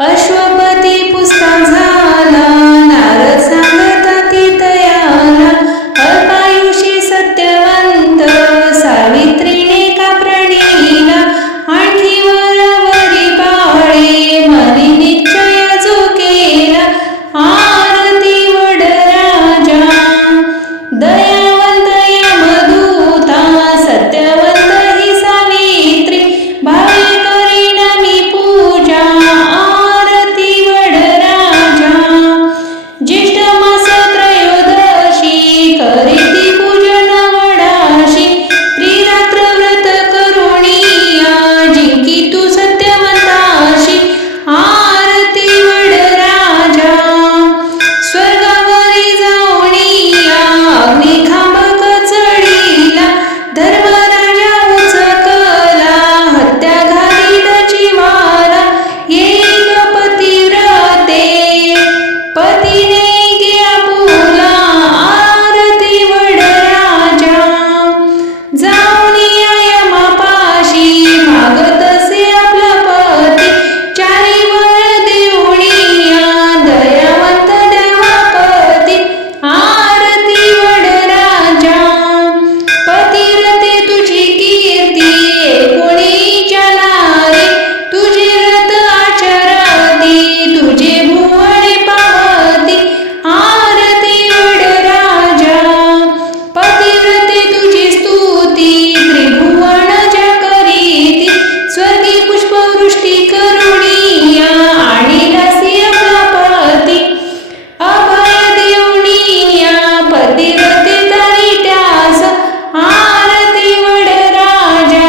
अश्वपती पुस्ता झाला, नारद सांगता ती तयाला. अल्पायुषी सत्यवंत, सावित्रीने का प्रणिला. आणखी वरवरी बाळे, मनी निश्चय जो केला. आरती वडराजा, दयावंत यमदूता, सत्यवंत ही सावित्री. भावे करीन मी पूजा, आरती वडराजा. ज्येष्ठ मास त्रयोदशी, करीती पूजन वडाशी. त्रिरात्र व्रत करुणिया, जिंकी तू सत्यवंताशी. आरती वडराजा, स्वर्गावरी जाऊनिया, अग्निखांब कचडीला. धर्मराजा उचकला, हत्या घालील जीवाला. येईल पतिव्रते, पतीने गे आपुला. आरती वडराजा, जाऊनिया यमापाशी, मागत असे आपला पती. चारी वर देऊनिया, दयावंत देवापती. आरती वडराजा, पतिव्रते तुझी कीर्ती, कोणीच्या लारी. तुझे व्रत आचरती, तुझे भुवने पावती. आरती वडराजा, पतिव्रते तुझी स्तुती, त्रिभुवन ज्या करीती. स्वर्गी पुष्पवृष्टी करुणिया, आणिलासी आपला पती. अभय देऊनिया, पतिव्रते तारिट्यास. आरती वडराजा,